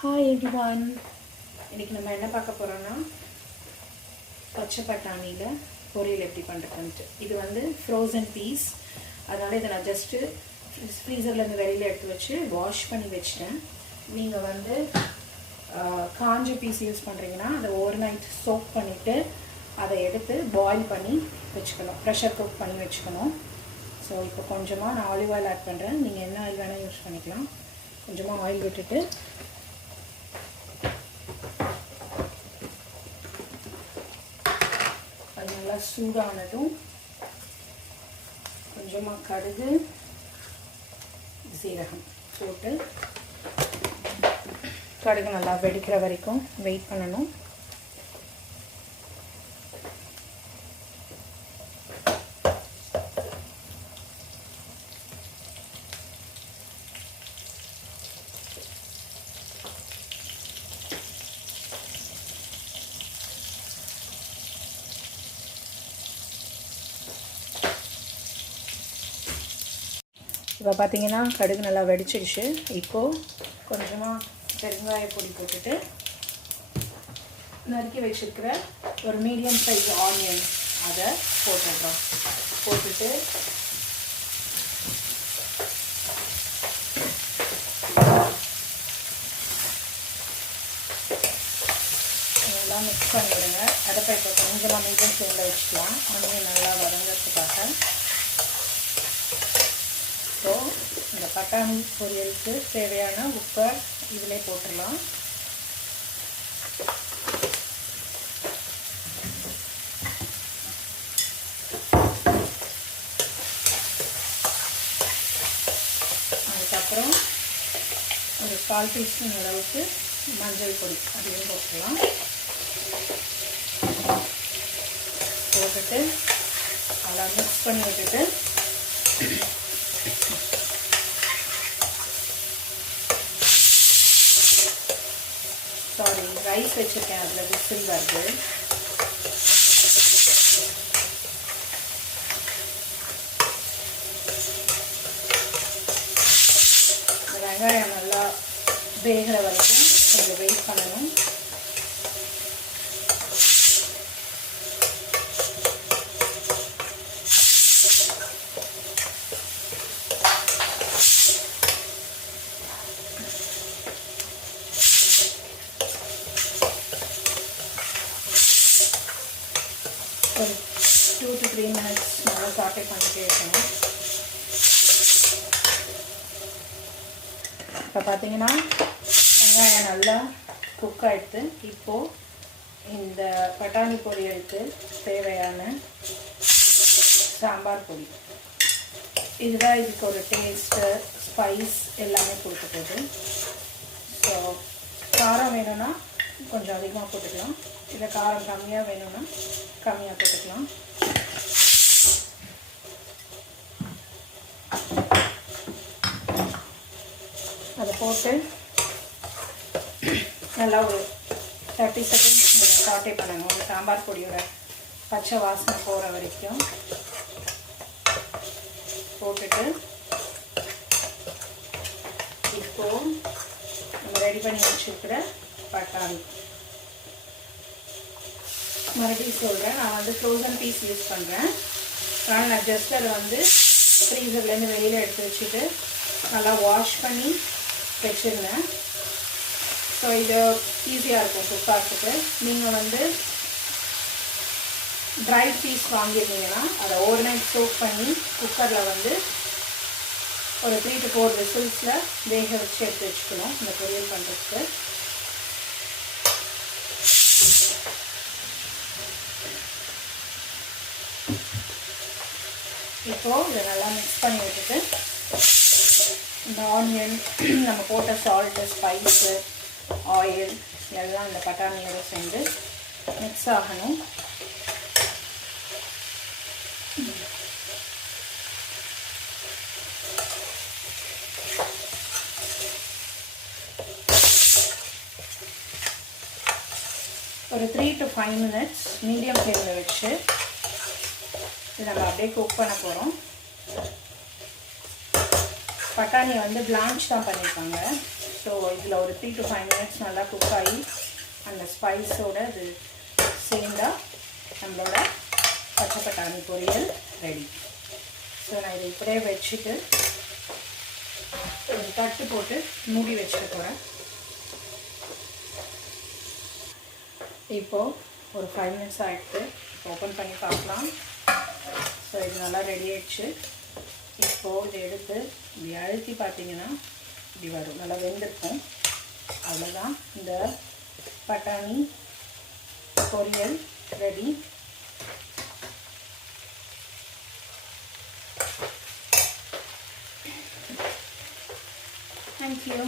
Hi everyone. இன்றைக்கி நம்ம என்ன பார்க்க போகிறோன்னா பச்சை பட்டாணியில் பொரியல் எப்படி பண்ணுறதுன்ட்டு. இது வந்து ஃப்ரோசன் பீஸ், அதனால் இதை நான் ஜஸ்ட்டு ஃப்ரீசர்லேருந்து வெளியில் எடுத்து வச்சு வாஷ் பண்ணி வச்சிட்டேன். நீங்கள் வந்து காஞ்ச பீஸ் யூஸ் பண்ணுறீங்கன்னா அதை ஓவர் நைட் சோக் பண்ணிவிட்டு அதை எடுத்து பாயில் பண்ணி வச்சுக்கணும், ப்ரெஷர் குக் பண்ணி வச்சுக்கணும். ஸோ இப்போ கொஞ்சமாக நான் ஆலிவ் ஆயில் ஆட் பண்ணுறேன். நீங்கள் என்ன ஆயில் வேணால் யூஸ் பண்ணிக்கலாம். கொஞ்சமாக ஆயில் விட்டுட்டு அது நல்லா சூடானதும் கொஞ்சமாக கடுகு சீரகம் போட்டு கடுகு நல்லா வெடிக்கிற வரைக்கும் வெயிட் பண்ணணும். இப்போ பார்த்தீங்கன்னா கடுகு நல்லா வெடிச்சிடுச்சு. இப்போது கொஞ்சமாக பெருங்காய பொடி போட்டுட்டு நறுக்கி வச்சுருக்கிற ஒரு மீடியம் சைஸ் ஆனியன் அதை போட்டுடுறோம். போட்டுட்டு நல்லா மிக்ஸ் பண்ணிவிடுங்க. அடுப்பை இப்போ கொஞ்சமாக மீடியம் ஃப்ளேமில் வச்சுக்கலாம். ஆனியன் நல்லா வதங்கிறதுக்காக. ஸோ இந்த பட்டாணி பொரியலுக்கு தேவையான உப்பை இதிலே போட்டுடலாம். அதுக்கப்புறம் ஒரு 1/4 டீஸ்பூன் அளவுக்கு மஞ்சள் பொடி அதையும் போட்டுடலாம். போட்டுட்டு நல்லா மிக்ஸ் பண்ணி விட்டுட்டு ரைஸ் வச்சுருக்கேன், அதில் விசில் வருது. வெங்காயம் நல்லா வேகிற வரைக்கும் கொஞ்சம் வெயிட் பண்ணணும். ஒரு 2 to 3 minutes நல்லா சாட்டே பண்ணிட்டே இருக்கணும். இப்போ பார்த்தீங்கன்னா வெங்காயம் நல்லா குக் ஆகிடுது. இப்போது இந்த பட்டாணி பொரியலுக்கு தேவையான சாம்பார் பொடி, இதுதான் இதுக்கு ஒரு டேஸ்ட்டு ஸ்பைஸ் எல்லாமே கொடுக்க போகுது. ஸோ காரம் வேணும்னா கொஞ்சம் அதிகமாக போட்டுக்கலாம், இல்லை காரம் கம்மியாக வேணும்னா கம்மியாக போட்டுக்கலாம். அதை போட்டு நல்லா ஒரு 30 செகண்ட்ஸ் நீங்கள் சாட்டே பண்ணணும். ஒரு சாம்பார் பொடியோட பச்சை வாசனை போகிற வரைக்கும் போட்டுட்டு இப்போது நம்ம ரெடி பண்ணி வச்சுருக்கிற பட்டாணி மறுபடியும் சொல்கிறேன். நான் வந்து ஃப்ரோசன் பீஸ் யூஸ் பண்ணுறேன். அதனால் நான் ஜஸ்ட் அதை வந்து ஃப்ரீசர்லேருந்து வெளியில் எடுத்து வச்சுட்டு நல்லா வாஷ் பண்ணி வச்சுருந்தேன். ஸோ இது ஈஸியாக இருக்கும் குக்காகிறதுக்கு. நீங்கள் வந்து ட்ரை பீஸ் வாங்கியிருந்தீங்கன்னா அதை ஓவர் நைட் சோக் பண்ணி குக்கரில் வந்து ஒரு 3 to 4 விசில்ஸில் வேக வச்சு எடுத்து வச்சுக்கணும் இந்த பொரியல் பண்ணுறதுக்கு. இப்போது இதை நல்லா மிக்ஸ் பண்ணி விட்டுட்டு இந்த ஆனியன், நம்ம போட்ட சால்ட்டு, ஸ்பைஸு, ஆயில் எல்லாம் இந்த பட்டாணியோடு சேர்ந்து மிக்ஸ் ஆகணும். ஒரு 3 to 5 minutes மீடியம் ஃப்ளேமில் வச்சு இது நம்ம அப்படியே குக் பண்ண போகிறோம். பட்டாணி வந்து பிளான்ச் தான் பண்ணியிருக்காங்க. ஸோ ஸோ இதில் ஒரு 3 to 5 minutes நல்லா குக் ஆகி அந்த ஸ்பைஸோடு அது சேர்ந்தால் நம்மளோட பச்சை பட்டாணி பொரியல் ரெடி. ஸோ நான் இதை இப்படியே வச்சுட்டு ஒரு தட்டு போட்டு மூடி வச்சுக்க போகிறேன். இப்போது ஒரு 5 minutes ஆகிடுது. ஓப்பன் பண்ணி பார்க்கலாம். ஸோ இது நல்லா ரெடி ஆகிடுச்சு. இப்போது இதை எடுத்து இப்படி அழுத்தி பார்த்தீங்கன்னா இப்படி வரும், நல்லா வெந்திருக்கும். அவ்வளோதான், இந்த பட்டாணி பொரியல் ரெடி. Thank you.